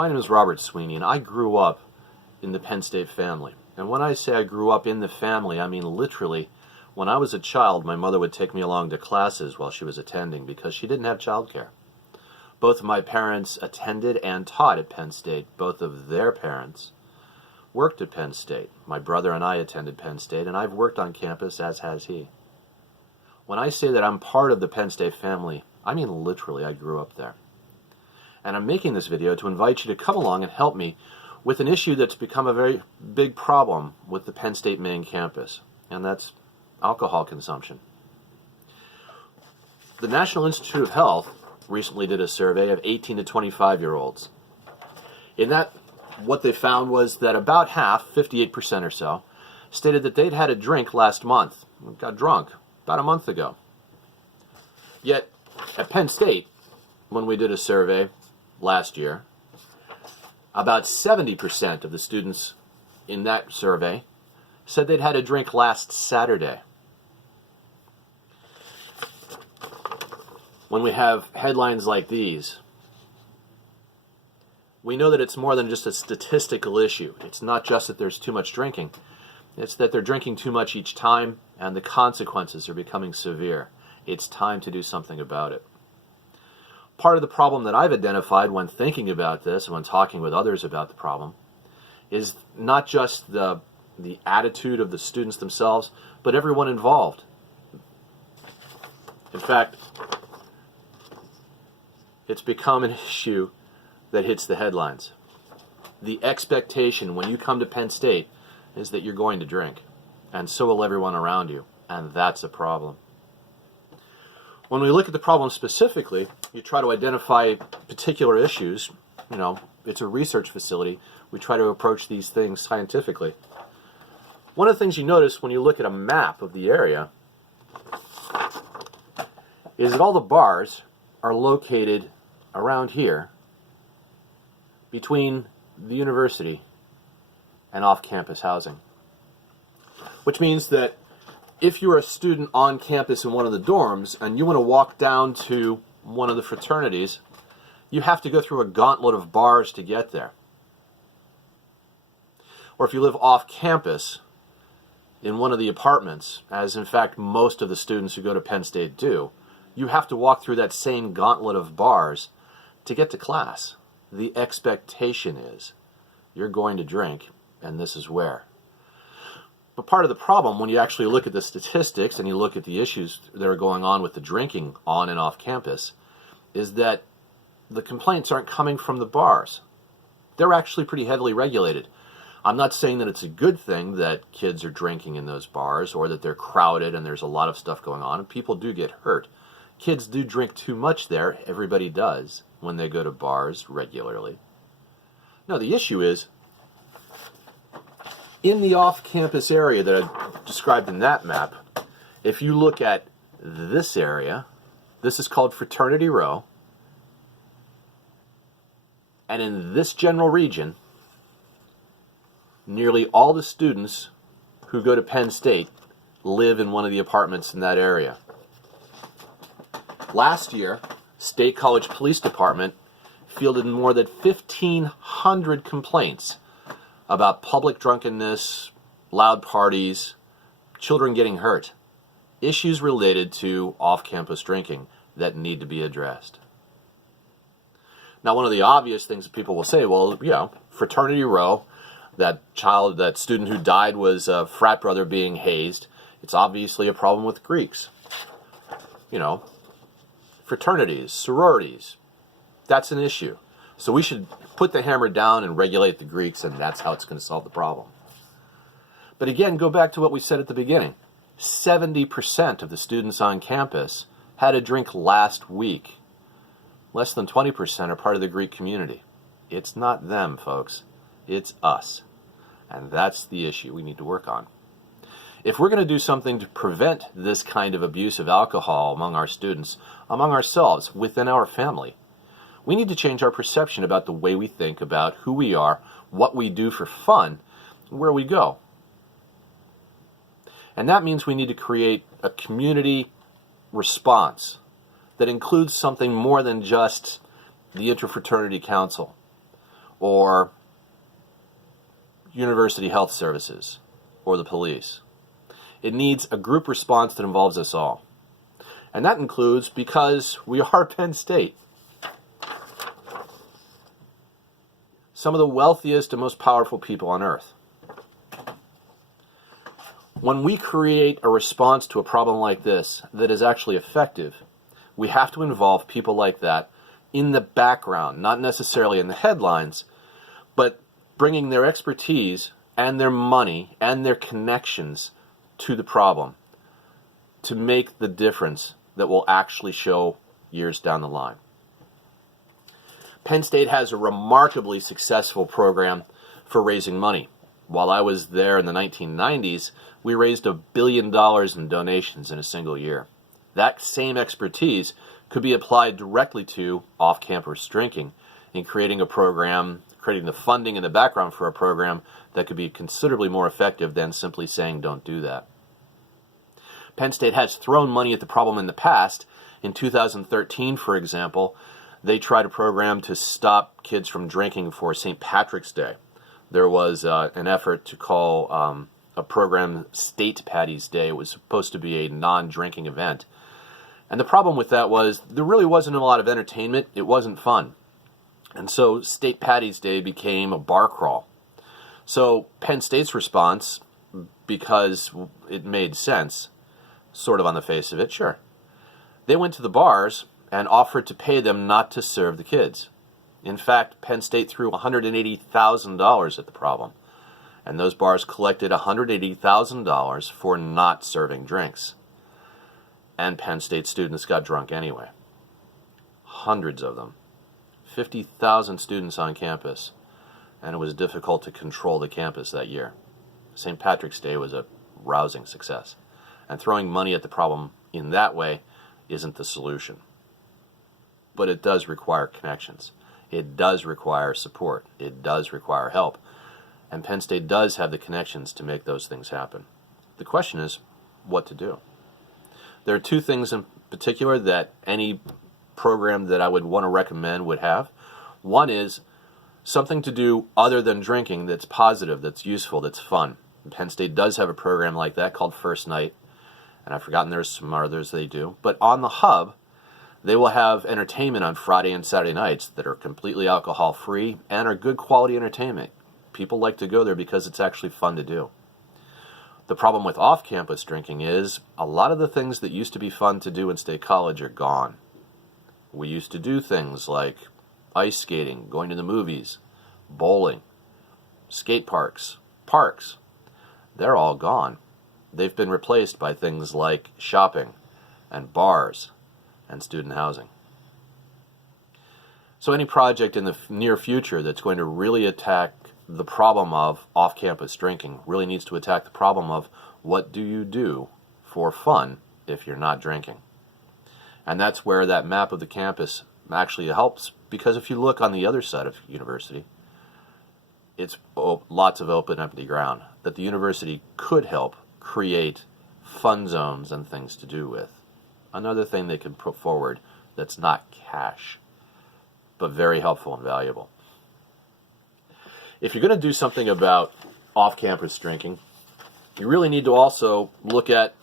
My name is Robert Sweeney, and I grew up in the Penn State family. And when I say I grew up in the family, I mean literally. When I was a child, my mother would take me along to classes while she was attending because she didn't have childcare. Both of my parents attended and taught at Penn State. Both of their parents worked at Penn State. My brother and I attended Penn State, and I've worked on campus, as has he. When I say that I'm part of the Penn State family, I mean literally I grew up there. And I'm making this video to invite you to come along and help me with an issue that's become a very big problem with the Penn State main campus, and that's alcohol consumption. The National Institute of Health recently did a survey of 18 to 25-year-olds. In that, what they found was that about half, 58% or so, stated that they'd had a drink last month, got drunk about a month ago. Yet, at Penn State, when we did a survey last year, about 70% of the students in that survey said they'd had a drink last Saturday. When we have headlines like these, we know that it's more than just a statistical issue. It's not just that there's too much drinking. It's that they're drinking too much each time, and the consequences are becoming severe. It's time to do something about it. Part of the problem that I've identified when thinking about this and when talking with others about the problem is not just the attitude of the students themselves, but everyone involved. In fact, it's become an issue that hits the headlines. The expectation when you come to Penn State is that you're going to drink, and so will everyone around you, and that's a problem. When we look at the problem specifically, you try to identify particular issues. You know, it's a research facility. We try to approach these things scientifically. One of the things you notice when you look at a map of the area is that all the bars are located around here between the university and off-campus housing. Which means that if you're a student on campus in one of the dorms and you want to walk down to one of the fraternities, you have to go through a gauntlet of bars to get there. Or if you live off campus in one of the apartments, as in fact most of the students who go to Penn State do, you have to walk through that same gauntlet of bars to get to class. The expectation is you're going to drink, and this is where. But part of the problem, when you actually look at the statistics and you look at the issues that are going on with the drinking on and off campus, is that the complaints aren't coming from the bars. They're actually pretty heavily regulated. I'm not saying that it's a good thing that kids are drinking in those bars or that they're crowded and there's a lot of stuff going on, and people do get hurt. Kids do drink too much there. Everybody does when they go to bars regularly. No, the issue is in the off-campus area that I described in that map, if you look at this area, this is called Fraternity Row, and in this general region, nearly all the students who go to Penn State live in one of the apartments in that area. Last year, State College Police Department fielded more than 1,500 complaints about public drunkenness, loud parties, children getting hurt, issues related to off-campus drinking that need to be addressed. Now, one of the obvious things that people will say, well, Fraternity Row, that student who died was a frat brother being hazed. It's obviously a problem with Greeks. Fraternities, sororities, that's an issue. So we should put the hammer down and regulate the Greeks, and that's how it's going to solve the problem. But again, go back to what we said at the beginning. 70% of the students on campus had a drink last week. Less than 20% are part of the Greek community. It's not them, folks. It's us. And that's the issue we need to work on. If we're going to do something to prevent this kind of abuse of alcohol among our students, among ourselves, within our family, we need to change our perception about the way we think about who we are, what we do for fun, where we go. And that means we need to create a community response that includes something more than just the Interfraternity Council or University Health Services, or the police. It needs a group response that involves us all. And that includes, because we are Penn State, some of the wealthiest and most powerful people on earth. When we create a response to a problem like this that is actually effective, we have to involve people like that in the background, not necessarily in the headlines, but bringing their expertise and their money and their connections to the problem to make the difference that will actually show years down the line. Penn State has a remarkably successful program for raising money. While I was there in the 1990s, we raised $1 billion in donations in a single year. That same expertise could be applied directly to off-campus drinking in creating a program, creating the funding in the background for a program that could be considerably more effective than simply saying don't do that. Penn State has thrown money at the problem in the past. In 2013, for example, they tried a program to stop kids from drinking for St. Patrick's Day. There was an effort to call a program State Patty's Day. It was supposed to be a non-drinking event. And the problem with that was there really wasn't a lot of entertainment. It wasn't fun. And so State Patty's Day became a bar crawl. So Penn State's response, because it made sense, sort of on the face of it, sure. They went to the bars and offered to pay them not to serve the kids. In fact, Penn State threw $180,000 at the problem, and those bars collected $180,000 for not serving drinks. And Penn State students got drunk anyway. Hundreds of them. 50,000 students on campus, and it was difficult to control the campus that year. St. Patrick's Day was a rousing success, and throwing money at the problem in that way isn't the solution. But it does require connections. It does require support. It does require help. And Penn State does have the connections to make those things happen. The question is what to do. There are two things in particular that any program that I would want to recommend would have. One is something to do other than drinking that's positive, that's useful, that's fun. And Penn State does have a program like that called First Night, and I've forgotten there's some others they do. But on the hub, they will have entertainment on Friday and Saturday nights that are completely alcohol-free and are good quality entertainment. People like to go there because it's actually fun to do. The problem with off-campus drinking is a lot of the things that used to be fun to do in State College are gone. We used to do things like ice skating, going to the movies, bowling, skate parks. They're all gone. They've been replaced by things like shopping and bars and student housing. So any project in the near future that's going to really attack the problem of off-campus drinking really needs to attack the problem of what do you do for fun if you're not drinking. And that's where that map of the campus actually helps, because if you look on the other side of the university, it's lots of open, empty ground that the university could help create fun zones and things to do with. Another thing they can put forward that's not cash, but very helpful and valuable. If you're going to do something about off-campus drinking, you really need to also look at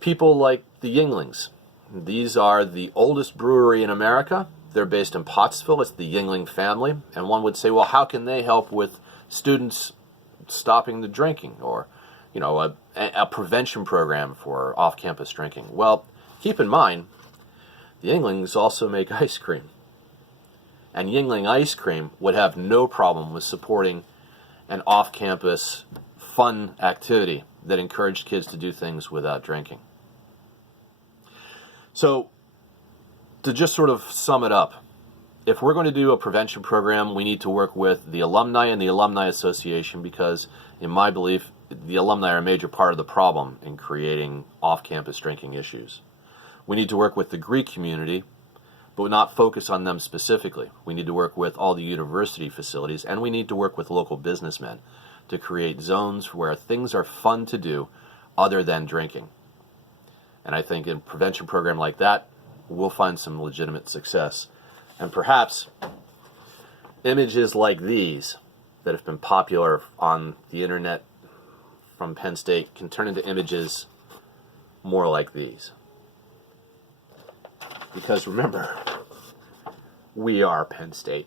people like the Yuenglings. These are the oldest brewery in America. They're based in Pottsville. It's the Yuengling family. And one would say, well, how can they help with students stopping the drinking, or a prevention program for off-campus drinking? Well, keep in mind, the Yuenglings also make ice cream. And Yuengling ice cream would have no problem with supporting an off-campus fun activity that encouraged kids to do things without drinking. So, to just sort of sum it up, if we're going to do a prevention program, we need to work with the alumni and the Alumni Association, because, in my belief, the alumni are a major part of the problem in creating off-campus drinking issues. We need to work with the Greek community, but not focus on them specifically. We need to work with all the university facilities, and we need to work with local businessmen to create zones where things are fun to do other than drinking. And I think in a prevention program like that, we'll find some legitimate success. And perhaps images like these that have been popular on the internet from Penn State can turn into images more like these. Because remember, we are Penn State.